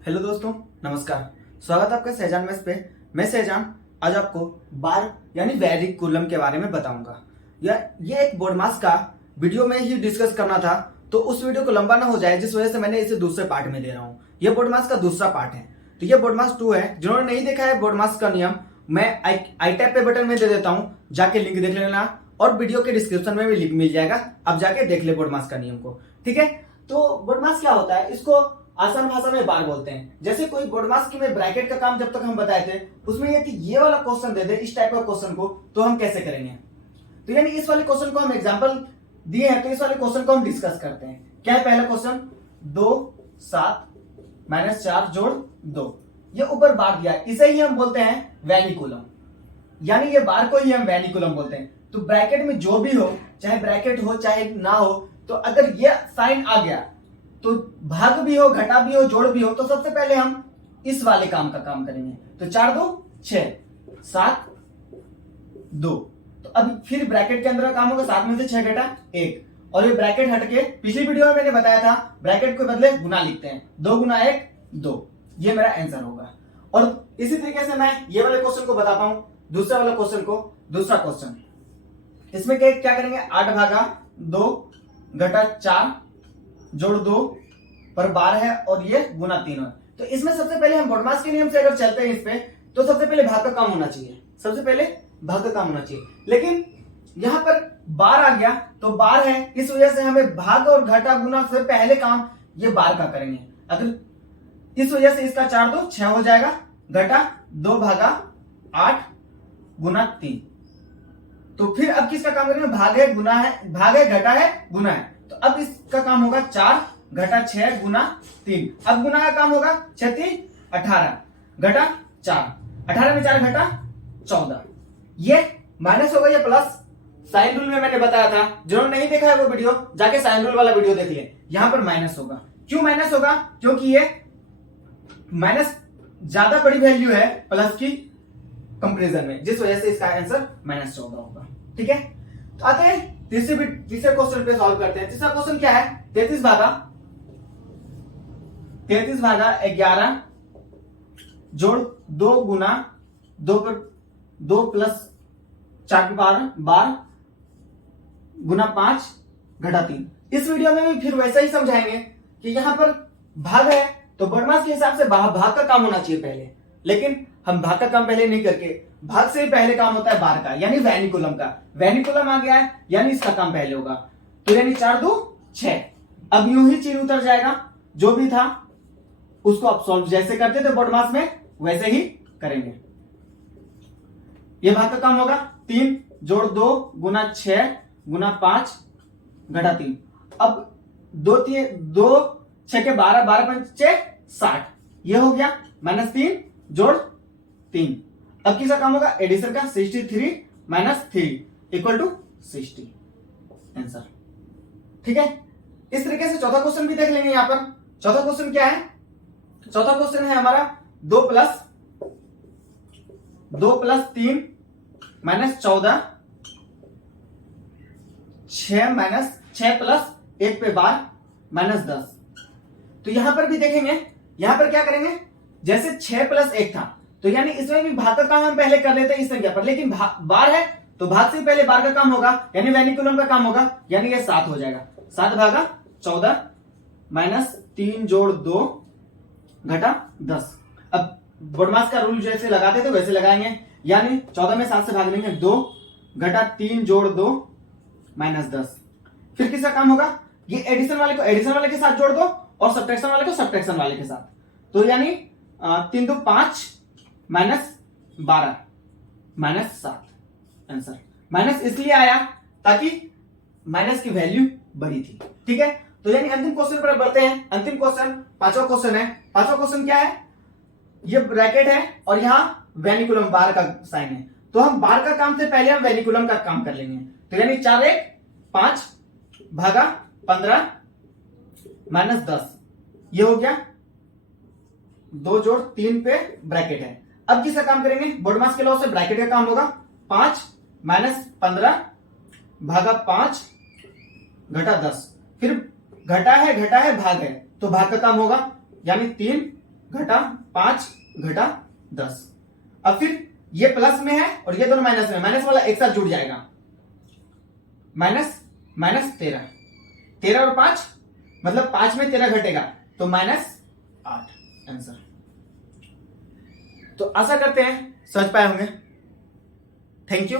Hello दोस्तों, नमस्कार। स्वागत है आपका सहजान मेस पे। मैं सहजान आज आपको बार यानी वेरिकुलम के बारे में बताऊंगा। ये एक बोर्ड मास का वीडियो में ही डिस्कस करना था, तो उस वीडियो को लंबा ना हो जाए, जिस वजह से मैंने इसे दूसरे पार्ट में दे रहा हूँ। ये बोर्ड मास का दूसरा पार्ट है, तो ये बोर्ड मास 2 है। जिन्होंने नहीं देखा है बोर्ड मास का नियम, मैं आई टैप पे बटन में दे देता हूँ, जाके लिंक देख लेना, और वीडियो के डिस्क्रिप्शन में भी लिंक मिल जाएगा। अब जाके देख ले बोर्ड मास का नियम को, ठीक है। तो बोर्ड मास क्या होता है, इसको आसान भाषा में बार बोलते हैं। जैसे कोई बोर्डमास की में ब्रैकेट का काम जब तक हम बताए थे, उसमें यदि ये वाला क्वेश्चन दे दे, इस टाइप का क्वेश्चन को, तो हम कैसे करेंगे। तो यानी इस वाले क्वेश्चन को हम एग्जांपल दिए हैं, तो इस वाले क्वेश्चन को हम डिस्कस करते हैं। क्या है पहला क्वेश्चन, 2 7 -4 जोड़ 2, ये ऊपर बार दिया है, इसे ही हम बोलते हैं वेनिकुलम। यानी ये बार को ही हम वेनिकुलम बोलते हैं। तो ब्रैकेट में जो भी हो, चाहे ब्रैकेट हो चाहे ना हो, तो अगर ये साइन आ गया, तो भाग भी हो, घटा भी हो, जोड़ भी हो, तो सबसे पहले हम इस वाले काम का काम करेंगे। तो 4 2 6 7 2, तो अब फिर ब्रैकेट के अंदर का काम होगा, 7 में से 6 घटा 1, और ये ब्रैकेट हटके पिछली वीडियो में मैंने बताया था ब्रैकेट को बदले गुना लिखते हैं, 2 गुना 1 2, ये मेरा आंसर होगा। और इसी तरीके से मैं ये वाले क्वेश्चन को बताता हूं, दूसरा वाला क्वेश्चन को। दूसरा क्वेश्चन, इसमें क्या करेंगे, 8 भागा 2 घटा 4 जोड़ 2 पर बार है, और ये गुना 3 है। तो इसमें सबसे पहले हम बोर्डमास के नियम से अगर चलते हैं इस पे, तो सबसे पहले भाग का काम होना चाहिए, सबसे पहले भाग का काम होना चाहिए। लेकिन यहां पर बार आ गया, तो बार है, इस वजह से हमें भाग और घटा गुना से पहले काम ये बार का करेंगे। अगर इस वजह से इसका 4 2 6 हो जाएगा, घटा 2 भागा 8 गुना 3। तो फिर अब किसका काम करेंगे, भाग है गुना है, भाग है घटा है गुना है। तो अब इसका काम होगा 4 घटा 6 गुना 3। अब गुना का काम होगा 6 3 18 घटा 4, 18 में 4 घटा 14। ये माइनस होगा, ये प्लस। साइन रूल में मैंने बताया था, जिन्होंने नहीं देखा है वो वीडियो, जाके साइन रूल वाला वीडियो देख ले। यहां पर माइनस होगा। क्यों माइनस होगा, क्योंकि ये माइनस ज्यादा बड़ी वैल्यू है प्लस की कंपेरिजन में, जिस वजह से इसका आंसर -14 होगा। ठीक है, तो आते हैं तीसरे क्वेश्चन पे सॉल्व करते हैं। तीसरा क्वेश्चन क्या है, 33 भागा 11 जोड़ 2 गुना 2 पर 2 प्लस 4 12 गुना 5 घटा 3। इस वीडियो में भी फिर वैसा ही समझाएंगे कि यहां पर भाग है, तो बोर्डमास के हिसाब से भाग का काम होना चाहिए पहले, लेकिन हम भाग का काम पहले नहीं करके, भाग से ही पहले काम होता है बार का, यानी वेनिकुलम का। वेनिकुलम आ गया है, यानी इसका काम पहले होगा। तो यानी 4 2 6। अब यूं ही चिन्ह उतर जाएगा, जो भी था उसको आप सॉल्व जैसे करते थे बोर्डमास में, वैसे ही करेंगे। ये भाग का काम होगा, 3 जोड़ 2 गुना 6 गुना 5 घटा 3। अब 2 6 के 12 12 5 60, ये हो गया -3 जोड़ 3। अब किसका काम होगा, एडिशन का, 63 -3 इक्वल टू 60 आंसर। ठीक है, इस तरीके से चौथा क्वेश्चन भी देख लेंगे। यहां पर चौथा क्वेश्चन क्या है, चौथा क्वेश्चन है हमारा 2 प्लस 3 -14 6 प्लस 1 पे बार -10। तो यहां पर भी देखेंगे, यहां पर क्या करेंगे, जैसे 6 प्लस 1 था, तो यानी इसमें भी भाग का काम हम पहले कर लेते हैं इस संख्या पर, लेकिन बार है तो भाग से पहले बार का काम होगा, यानी वेनिकुलम का काम होगा, यानी ये 7 हो जाएगा। 7 भागा 14 -3 जोड़ 2 घटा 10। अब बोर्डमास का रूल जैसे लगाते थे वैसे लगाएंगे, यानी 14 में 7 से भाग देंगे, 2 घटा 3 जोड़ 2 -10। फिर किसका काम होगा, ये एडिशन वाले को एडिशन वाले के साथ जोड़ दो, और सब्ट्रैक्शन वाले को सब्ट्रैक्शन वाले के साथ। तो यानी 3 2 5 -12 -7 आंसर। माइनस इसलिए आया ताकि माइनस की वैल्यू बड़ी थी। ठीक है, तो यानी अंतिम क्वेश्चन पर बढ़ते हैं। अंतिम क्वेश्चन पांचवा क्वेश्चन है। पांचवा क्वेश्चन क्या है, ये ब्रैकेट है और यहां वेनिकुलम बार का साइन है, तो हम बार का काम से पहले हम वेनिकुलम का काम कर लेंगे। तो यानी 4 1 5 भागा 15 -10, ये हो गया। 2 जोड़ 3 पे ब्रैकेट है। अब किसका काम करेंगे, बोर्डमास के लॉ से ब्रैकेट का काम होगा, 5 -15 भागा 5 घटा 10। फिर घटा है भाग है, तो भाग का काम होगा, यानी 3 घटा 5 घटा 10। अब फिर ये प्लस में है और ये दोनों माइनस में, माइनस वाला एक साथ जुड़ जाएगा, माइनस माइनस 13, 13 और 5 मतलब 5 में 13 घटेगा तो -8 आंसर। तो आशा करते हैं समझ पाए होंगे। Thank you.